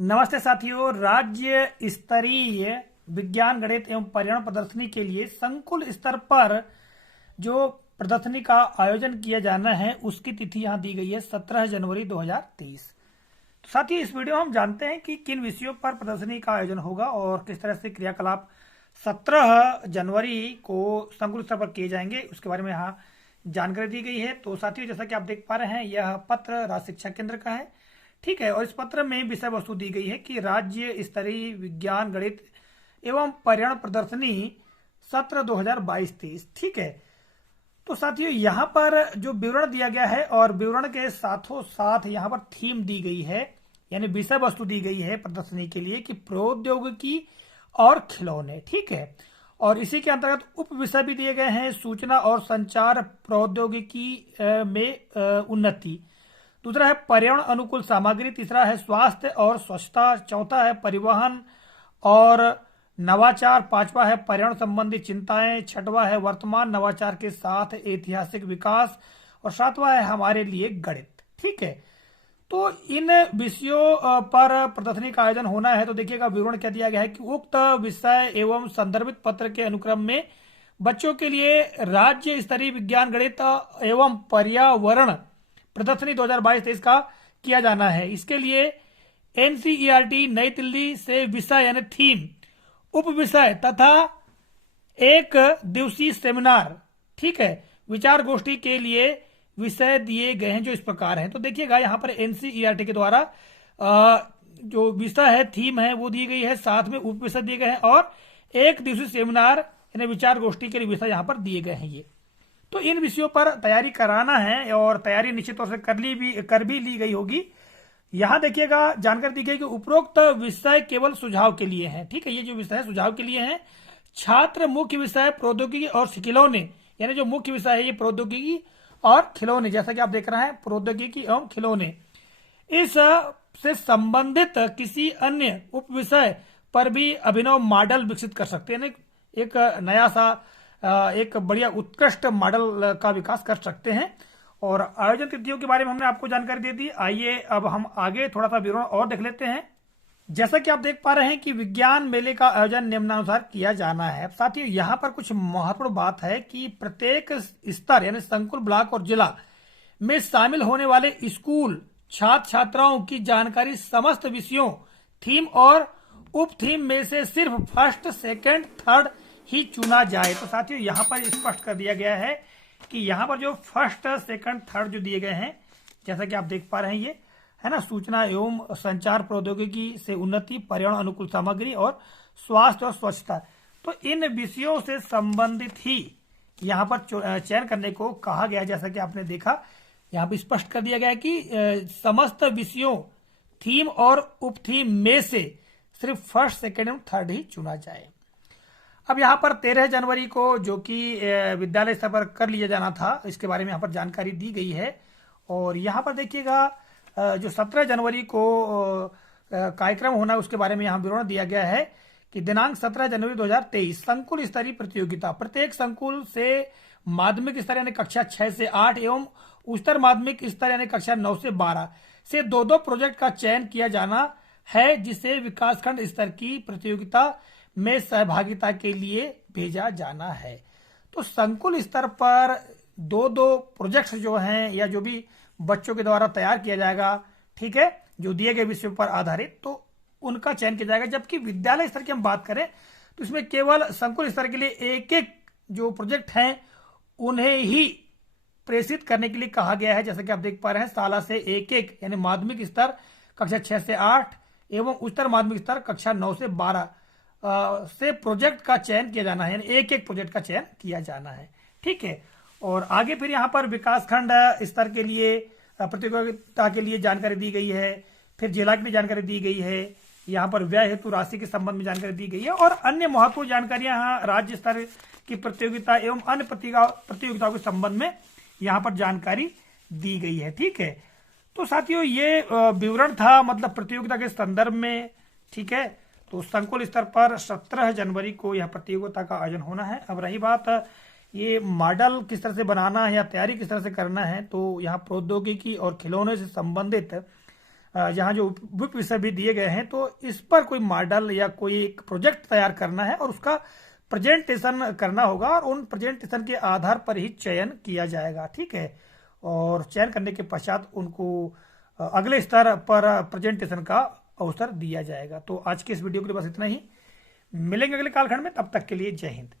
नमस्ते साथियों। राज्य स्तरीय विज्ञान गणित एवं पर्यावरण प्रदर्शनी के लिए संकुल स्तर पर जो प्रदर्शनी का आयोजन किया जाना है उसकी तिथि यहाँ दी गई है 17 जनवरी 2023। तो साथियों, इस वीडियो में हम जानते हैं कि किन विषयों पर प्रदर्शनी का आयोजन होगा और किस तरह से क्रियाकलाप 17 जनवरी को संकुल स्तर पर किए जाएंगे, उसके बारे में यहाँ जानकारी दी गई है। तो साथियों, जैसा कि आप देख पा रहे हैं, यह पत्र राज्य शिक्षा केंद्र का है, ठीक है। और इस पत्र में विषय वस्तु दी गई है कि राज्य स्तरीय विज्ञान गणित एवं पर्यावरण प्रदर्शनी सत्र 2022-23, ठीक है। तो साथियों, यहाँ पर जो विवरण दिया गया है और विवरण के साथों साथ यहाँ पर थीम दी गई है, यानी विषय वस्तु दी गई है प्रदर्शनी के लिए कि प्रौद्योगिकी और खिलौने, ठीक है। और इसी के अंतर्गत उप विषय भी दिए गए हैं, सूचना और संचार प्रौद्योगिकी में उन्नति, दूसरा है पर्यावरण अनुकूल सामग्री, तीसरा है स्वास्थ्य और स्वच्छता, चौथा है परिवहन और नवाचार, पांचवा है पर्यावरण संबंधी चिंताएं, छठवां है वर्तमान नवाचार के साथ ऐतिहासिक विकास और सातवां है हमारे लिए गणित, ठीक है। तो इन विषयों पर प्रदर्शनी का आयोजन होना है। तो देखिएगा विवरण क्या दिया गया है कि उक्त विषय एवं संदर्भित पत्र के अनुक्रम में बच्चों के लिए राज्य स्तरीय विज्ञान गणित एवं पर्यावरण प्रदर्शनी 2022-23 का किया जाना है। इसके लिए एनसीईआरटी नई दिल्ली से विषय यानी थीम, उप विषय तथा एक दिवसीय सेमिनार, ठीक है, विचार गोष्ठी के लिए विषय दिए गए हैं जो इस प्रकार हैं। तो देखिएगा यहाँ पर एनसीईआरटी के द्वारा जो विषय है, थीम है, वो दी गई है, साथ में उप विषय दिए गए हैं और एक दिवसीय सेमिनार यानी विचार गोष्ठी के लिए विषय यहाँ पर दिए गए हैं। ये तो इन विषयों पर तैयारी कराना है और तैयारी निश्चित तौर से कर भी ली गई होगी। यहाँ देखिएगा जानकारी दी गई कि उपरोक्त विषय केवल सुझाव के लिए हैं, ठीक है। ये जो विषय है सुझाव के लिए हैं। छात्र मुख्य विषय प्रौद्योगिकी और खिलौने, यानी जो मुख्य विषय है ये प्रौद्योगिकी और खिलौने, जैसा कि आप देख रहे हैं प्रौद्योगिकी एवं खिलौने, इस से संबंधित किसी अन्य उप विषय पर भी अभिनव मॉडल विकसित कर सकते हैं, एक नया सा एक बढ़िया उत्कृष्ट मॉडल का विकास कर सकते हैं। और आयोजन तिथियों के बारे में हमने आपको जानकारी दे दी। आइए अब हम आगे थोड़ा सा विवरण और देख लेते हैं। जैसा कि आप देख पा रहे हैं कि विज्ञान मेले का आयोजन निम्नानुसार किया जाना है। साथियों, यहाँ पर कुछ महत्वपूर्ण बात है कि प्रत्येक स्तर यानी संकुल, ब्लॉक और जिला में शामिल होने वाले स्कूल छात्र छात्राओं की जानकारी समस्त विषयों, थीम और उप थीम में से सिर्फ फर्स्ट, सेकेंड, थर्ड ही चुना जाए। तो साथियों, यहाँ पर स्पष्ट कर दिया गया है कि यहाँ पर जो फर्स्ट, सेकंड, थर्ड जो दिए गए हैं, जैसा कि आप देख पा रहे हैं, ये है ना, सूचना एवं संचार प्रौद्योगिकी से उन्नति, पर्यावरण अनुकूल सामग्री और स्वास्थ्य और स्वच्छता, तो इन विषयों से संबंधित ही यहाँ पर चयन करने को कहा गया है। जैसा कि आपने देखा, यहाँ पर स्पष्ट कर दिया गया है कि समस्त विषयों, थीम और उप थीम में से सिर्फ फर्स्ट, सेकेंड एवं थर्ड ही चुना जाए। अब यहाँ पर 13 जनवरी को जो कि विद्यालय स्तर पर कर लिया जाना था, इसके बारे में यहाँ पर जानकारी दी गई है। और यहाँ पर देखिएगा जो 17 जनवरी को कार्यक्रम होना है उसके बारे में यहाँ विवरण दिया गया है कि दिनांक 17 जनवरी 2023 संकुल स्तरीय प्रतियोगिता, प्रत्येक संकुल से माध्यमिक स्तर यानी कक्षा 6 से 8 एवं उच्चतर माध्यमिक स्तर यानी कक्षा 9 से 12 से 2-2 प्रोजेक्ट का चयन किया जाना है, जिसे विकासखंड स्तर की प्रतियोगिता में सहभागिता के लिए भेजा जाना है। तो संकुल स्तर पर 2-2 प्रोजेक्ट्स जो हैं या जो भी बच्चों के द्वारा तैयार किया जाएगा, ठीक है, जो दिए गए विषयों पर आधारित, तो उनका चयन किया जाएगा। जबकि विद्यालय स्तर की हम बात करें तो इसमें केवल संकुल स्तर के लिए एक एक जो प्रोजेक्ट हैं उन्हें ही प्रेषित करने के लिए कहा गया है। जैसा कि आप देख पा रहे हैं, शाला से एक एक यानी माध्यमिक स्तर कक्षा 6 से 8 एवं उच्चतर माध्यमिक स्तर कक्षा 9 से 12 से प्रोजेक्ट का चयन किया जाना है, यानी एक एक प्रोजेक्ट का चयन किया जाना है, ठीक है। और आगे फिर यहाँ पर विकासखंड स्तर के लिए प्रतियोगिता के लिए जानकारी दी गई है, फिर जिला की भी जानकारी दी गई है, यहाँ पर व्यय हेतु राशि के संबंध में जानकारी दी गई है और अन्य महत्वपूर्ण जानकारियां यहाँ राज्य स्तर की प्रतियोगिता एवं अन्य प्रतियोगिताओं के संबंध में यहाँ पर जानकारी दी गई है, ठीक है। तो साथियों, ये विवरण था मतलब प्रतियोगिता के संदर्भ में, ठीक है। तो संकुल स्तर पर 17 जनवरी को यह प्रतियोगिता का आयोजन होना है। अब रही बात ये मॉडल किस तरह से बनाना है या तैयारी किस तरह से करना है, तो यहाँ प्रौद्योगिकी और खिलौने से संबंधित यहाँ जो विप विषय भी दिए गए हैं, तो इस पर कोई मॉडल या कोई एक प्रोजेक्ट तैयार करना है और उसका प्रेजेंटेशन करना होगा, और उन प्रेजेंटेशन के आधार पर ही चयन किया जाएगा। ठीक है, और चयन करने के पश्चात उनको अगले स्तर पर प्रेजेंटेशन का अवसर दिया जाएगा। तो आज के इस वीडियो के लिए बस इतना ही। मिलेंगे अगले कालखंड में, तब तक के लिए जय हिंद।